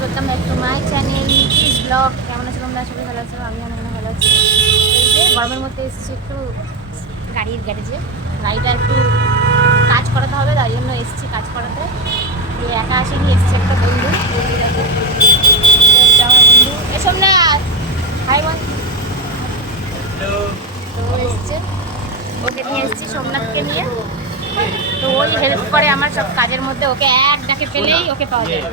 Welcome back to my channel Nitish vlog কেমন আছো তোমরা? সবাই ভালো আছো? আমি অনেক ভালো আছি। এই যে গরমের মধ্যে এসেছি একটু গাড়ির গ্যারেজে গাড়িটা একটু কাজ করাতে হবে তাই জন্য এসেছি কাজ করাতে। এই একা আসেনি এসছে একটা বন্ধু। আমার বন্ধু। এসব না হাই তো এসছে। ওকে নিয়ে এসেছি সোমনাথকে নিয়ে। তো ওই হেল্প করে আমার সব কাজের মধ্যে। ওকে এক ডাকে পেলেই ওকে পাওয়া যায়।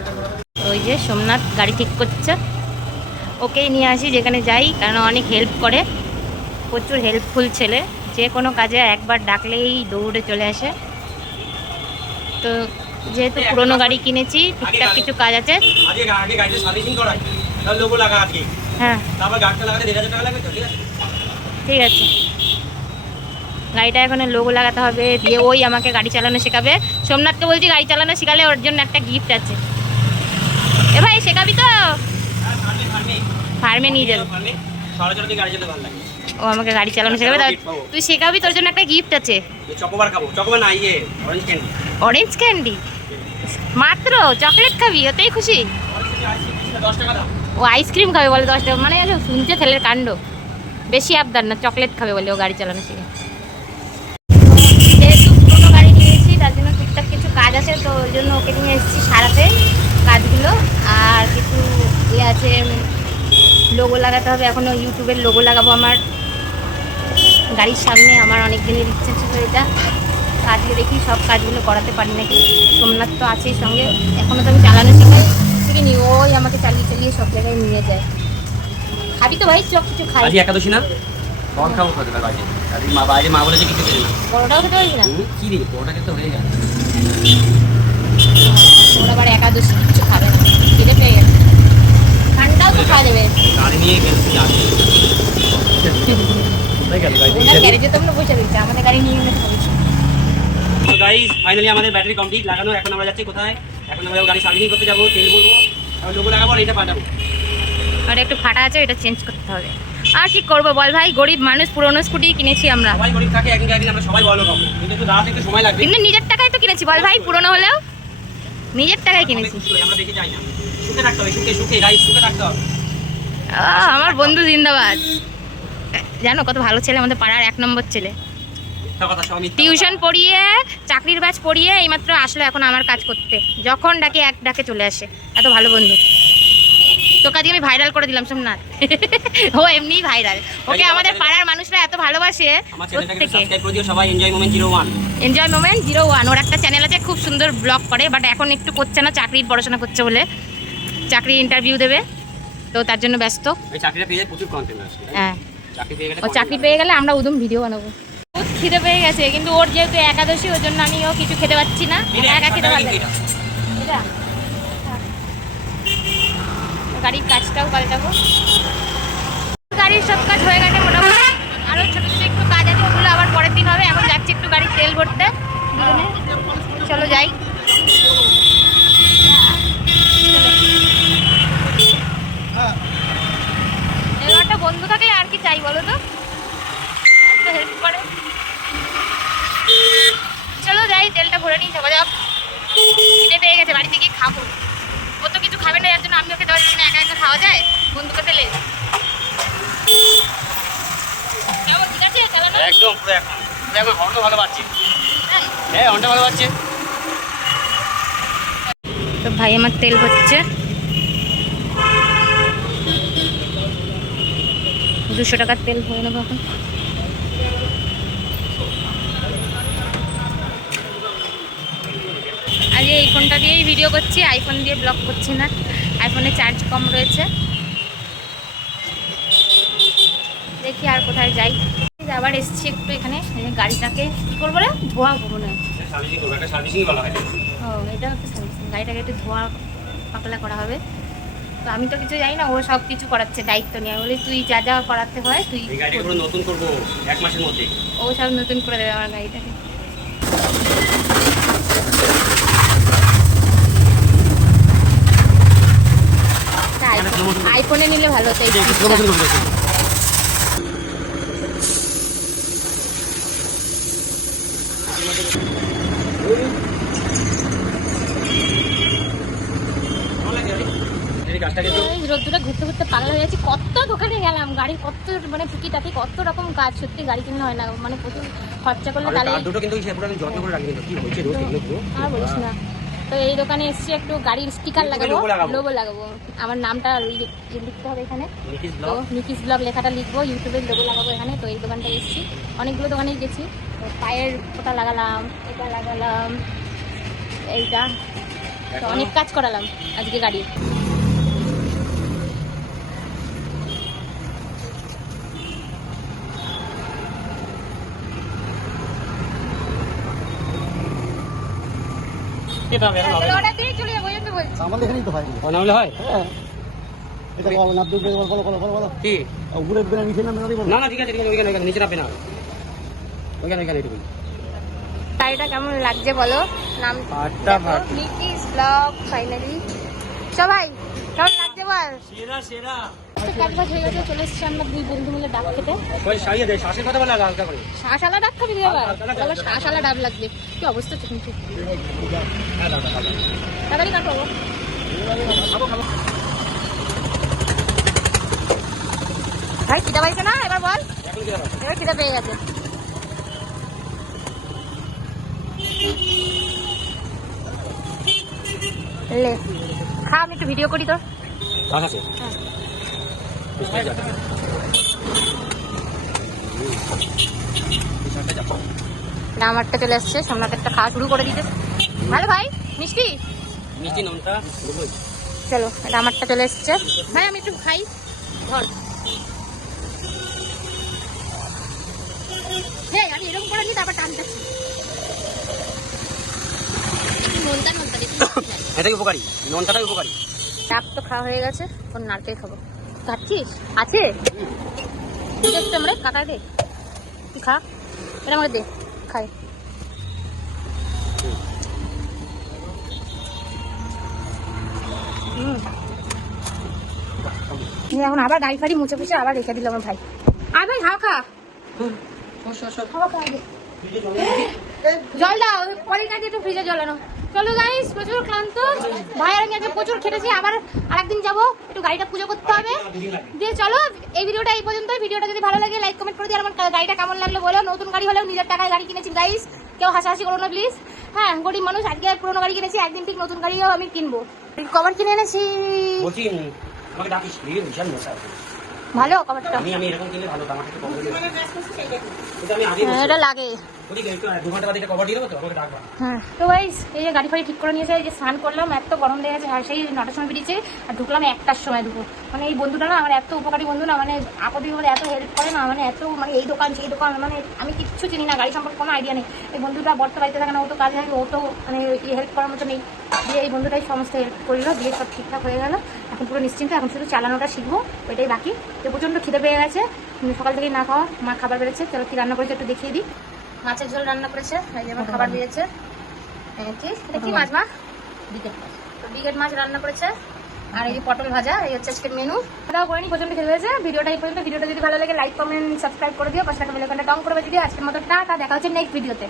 ওই যে সোমনাথ গাড়ি ঠিক করছে। ওকেই নিয়ে আসি যেখানে যাই কারণ অনেক হেল্প করে। প্রচুর হেল্পফুল ছেলে। যে কোনো কাজে একবার ডাকলেই দৌড়ে চলে আসে। তো যেহেতু পুরনো গাড়ি কিনেছি টুকটাক কিছু কাজ আছে। হ্যাঁ। ঠিক আছে। গাড়িটা এখন লোগো লাগাতে হবে। দিয়ে ওই আমাকে গাড়ি চালানো শেখাবে। সোমনাথকে বলছি গাড়ি চালানো শেখালে ওর জন্য একটা গিফট আছে। এ ভাই শেখাবি তো? ফার্মে নিয়ে যাবে। ও আমাকে গাড়ি চালানো শেখাবে। তুই শেখাবি, তোর জন্য একটা গিফট আছে। অরেঞ্জ ক্যান্ডি অরেঞ্জ ক্যান্ডি মাত্র? চকলেট খাবি? ওতেই খুশি? ও আইসক্রিম খাবে বলে দশ টাকা। মানে শুনছে ছেলের কাণ্ড। বেশি আবদার না চকলেট খাবে বলে ও গাড়ি চালানো শিখে যেহেতু পুরোনো গাড়ি নিয়েছি, তার জন্য টুকটাক কিছু কাজ আছে, তো ওই জন্য ওকে নিয়ে এসেছি সারাতে। কাজগুলো। আর কিছু ইয়ে আছে লোগো লাগাতে হবে। এখনও ইউটিউবের লোগো লাগাবো আমার। গাড়ির সামনে আমার অনেক দিনের ইচ্ছে ছিল এটা। কাজকে দেখি সব কাজগুলো করাতে পারি নাকি। সোমনাথ তো আছেই সঙ্গে। এখনও তো আমি চালানো শিখে শিখিনি ওই আমাকে চালিয়ে চালিয়ে সব জায়গায় নিয়ে যায়। খাবি তো ভাই চক কিছু খাই। একাদশী না? কখন খাব খেতে বাইরে মা বাইরে মা বলেছে কিছু খেতে না। বড়টাও খেতে না? কি রে ওটা খেতে হয়ে গেছে ওরা আবার একাদশী কিছু খাবে না। খিদে পেয়ে গেছে। ঠান্ডাও তো খাওয়া যাবে আমাদের গাড়ি নিয়ে গাইস ফাইনালি আমাদের ব্যাটারি কমপ্লিট লাগানো। এখন আমরা যাচ্ছি কোথায়? এখন আমরা গাড়ি সার্ভিসিং করতে যাব তেল ভরবো আর লোগো লাগাবো আর এটা পাঠাবো। আর একটু ফাটা আছে এটা চেঞ্জ করতে হবে। আর কি করব বল ভাই? গরিব মানুষ পুরোনো স্কুটি কিনেছি আমরা। সবাই গরিব থাকে একদিন একদিন আমরা সবাই বড় খাব কিন্তু দাঁড়াতে একটু সময় লাগবে। কিন্তু নিজের টাকায় তো কিনেছি বল ভাই পুরোনো হলেও। নিজের টাকায় কিনেছি। আমরা বন্ধু জিন্দাবাদ। জানো কত ভালো ছেলে আমাদের পাড়ার এক নম্বর ছেলে। টিউশন পড়িয়ে চাকরির ব্যাচ পড়িয়ে এইমাত্র আসলো এখন আমার কাজ করতে। যখন ডাকে এক ডাকে চলে আসে। এত ভালো বন্ধু। তোকে আজকে আমি ভাইরাল করে দিলাম সোমনাথ। ও এমনিই ভাইরাল ওকে আমাদের পাড়ার মানুষরা এত ভালোবাসে প্রত্যেকে সবাই enjoy moment zero one enjoy moment zero one ওর একটা চ্যানেল আছে খুব সুন্দর ব্লগ করে বাট এখন একটু করছে না চাকরির পড়াশোনা করছে বলে। চাকরি ইন্টারভিউ দেবে তো তার জন্য ব্যস্ত। হ্যাঁ। চাকরি পেয়ে গেলে ও চাকরি পেয়ে গেলে আমরা উদম ভিডিও বানাবো। খুব খিদে পেয়ে গেছে কিন্তু ওর যেহেতু একাদশী ওর জন্য আমিও কিছু খেতে পাচ্ছি না। একা খেতে এটা। হ্যাঁ। গাড়ির কাজটাও পাল্টাবো গাড়ির সব কাজ হয়ে গেছে মোটামুটি আরও ছোটো ছোটো একটু কাজ আছে ওগুলো আবার পরের দিন হবে এখন যাচ্ছি একটু গাড়ির তেল ভরতে দুজনে। চলো যাই এবারটা বন্ধ থাকলে আর কি চাই বলো তো একটা হেল্প করে চলো যাই তেলটা ভরে নিই যাওয়া যাক খিদে পেয়ে গেছে বাড়িতে গিয়ে খাব। ও তো কিছু খাবে না এর জন্য আমিও খেতে পারছি না একা একা খাওয়া যায়? বন্ধুকে ফেলে কেমন ঠিক আছে একদম পুরো এখন। এখন ভালো পাচ্ছি হ্যাঁ। হর্নটা ভালো পাচ্ছে তো ভাই আমার তেল হচ্ছে। দুশো টাকার তেল ভরে নেব এখন। আজ এই ফোনটা দিয়েই ভিডিও করছি আইফোন দিয়ে ব্লগ করছি না। আইফোনে চার্জ কম রয়েছে। দেখি আর কোথায় যাই। আবার এসছি একটু এখানে গাড়িটাকে কী করব রে? ধোয়া করব না সার্ভিসিং করব একটা সার্ভিসিং ভালো হয়। ও এটা হচ্ছে সার্ভিসিং গাড়িটাকে একটু ধোয়া পাতলা করা হবে। তো আমি তো কিছু জানি না ও সব কিছু করাচ্ছে দায়িত্ব নিয়ে। বলি তুই যা যা করাতে হয় তুই নতুন করব এক মাসের মধ্যে। ও সব নতুন করে দেবে আমার গাড়িটাকে। আইফোনে নিলে ভালো হতো রোদ্দুরে ঘুরতে ঘুরতে পাগল হয়ে যাচ্ছি কত দোকানে গেলাম গাড়ির কত মানে টুকি টাকি কত রকম কাজ। সত্যি গাড়ি কিনলে হয় না মানে প্রচুর খরচা করলে তাহলে দুটো কিন্তু সে পুরো আমি যত্ন করে রাখি কি হয়েছে রোজ আর বলিস না। তো এই দোকানে এসছি একটু গাড়ির স্টিকার লাগাবো। লোবো লাগাবো। লোগো লাগাবো। আমার নামটা লিখতে হবে এখানে। তো নিকিস ব্লগ লেখাটা লিখব ইউটিউবের লোবো লাগাবো এখানে। তো এই দোকানটা এসছি। অনেকগুলো দোকানেই গেছি। তো পায়ের ওটা লাগালাম এটা লাগালাম এইটা। তো অনেক কাজ করালাম আজকে গাড়ির। অর্ডার দিয়ে চলে যাব ওই বলছি। আমাদের এখানেই তো হয়। না হলে হয়? হ্যাঁ। এটা বলো নাব্দুল বলো বলো বলো বলো বলো। কি? উপরে উপরে নিচে নামে না না ঠিক আছে ঠিক আছে ওইখানে ওইখানে নিচে নামবে না। ওইখানে ওইখানে এটুকু গাড়িটা কেমন লাগছে বলো? নাম ব্লগ ফাইনালি সবাই কেমন লাগছে বল? সেরা সেরা। তো হয়ে গেছে চলে এসেছি আমরা দুই বন্ধু মিলে ডাব খেতে। করে। শাঁসালা ডাব খাবি আবার? লাগবে। কি অবস্থা তো কিন্তু হ্যাঁ তাড়াতাড়ি ভাই খিদা পাইছে না? এবার বল। এবার খিদা পেয়ে গেছে। লে খা আমি একটু ভিডিও করি তো। আছে? হ্যাঁ। আমারটা চলে আসছে। সোমনাথেরটা খাওয়া শুরু করে দিতে। ভালো ভাই মিষ্টি? মিষ্টি নুনটা চলো এটা আমারটা চলে এসছে। ভাই আমি একটু খাই। ধর। হ্যাঁ আমি এরকম করে নিই তারপর টানতেছি। এটাই উপকারী? নুনটাটাই উপকারী? ডাব তো খাওয়া হয়ে গেছে ওর নারকেল খাব। খাচ্ছিস আছে? দেখতে আমরা কাকা দে। তুই খা। এটা আমাকে দে। খাই। এখন আবার গাড়ি ফাড়ি মুছে ফুছে আবার রেখে দিল আমার ভাই। আর ভাই হাওয়া খা। জল দাও পরে কাজে একটু ফ্রিজে জল আনো। চলো গাইস প্রচুর ক্লান্ত। ভাই আর আমি আজকে প্রচুর খেটেছি, আবার আরেকদিন যাব। একটু গাড়িটা পুজো করতে হবে। দিয়ে চলো, এই ভিডিওটা এই পর্যন্ত ভিডিওটা যদি ভালো লাগে লাইক কমেন্ট করে দিয়ে আমার গাড়িটা কেমন লাগল বলো। নতুন গাড়ি হলেও নিজের টাকায় গাড়ি কিনেছি গাইস কেউ হাসাহাসি করো না প্লিজ হ্যাঁ গরিব মানুষ, আজকে পুরোনো গাড়ি কিনেছি। একদিন ঠিক নতুন গাড়িও আমি কিনবো। কভার কিনে এনেছি। ভালো কভারটা আমি আমি এরকম কিনলে ভালো আমার কম দিলে কিন্তু আমি আগে হ্যাঁ, এটা লাগে। তো? হ্যাঁ। তো গাইস এই যে গাড়ি ফাড়ি ঠিক করে নিয়েছে যে স্নান করলাম এত গরম লেগে গেছে আর সেই নটার সময় বেরিয়েছে আর ঢুকলাম একটার সময় দুপুর। মানে এই বন্ধুটা না আমার এত উপকারী বন্ধু না মানে আপদে বিপদে এত হেল্প করে না মানে এত মানে এই দোকান সেই দোকান মানে আমি কিচ্ছু চিনি না গাড়ি সম্পর্কে কোনো আইডিয়া নেই। এই বন্ধুটা বর্ত বাড়িতে থাকে না ও তো কাজ হয় ও তো মানে হেল্প করার মতো নেই। দিয়ে এই বন্ধুটাই সমস্ত হেল্প করল দিয়ে সব ঠিকঠাক হয়ে গেল। এখন পুরো নিশ্চিন্ত এখন শুধু চালানোটা শিখব ওইটাই বাকি। তো প্রচণ্ড খিদে পেয়ে গেছে। সকাল থেকেই না খাওয়া মা খাবার বেড়েছে। চলো কি রান্না করেছে একটু দেখিয়ে দিই। মাছের ঝোল রান্না করেছে এই যে আমার খাবার দিয়েছে কি? মাছ মা? বিকেট মাছ। তো বিকেট মাছ রান্না করেছে। আর এই যে পটল ভাজা এই হচ্ছে আজকের মেনু খাওয়া করে নি প্রচণ্ড খেতে হয়েছে ভিডিওটা এই পর্যন্ত। ভিডিওটা যদি ভালো লাগে লাইক কমেন্ট সাবস্ক্রাইব করে দিও। পাশে একটা বেল আইকনটা ডাউন করবে যদি আজকের মতো টাটা। দেখা হচ্ছে নেক্সট ভিডিওতে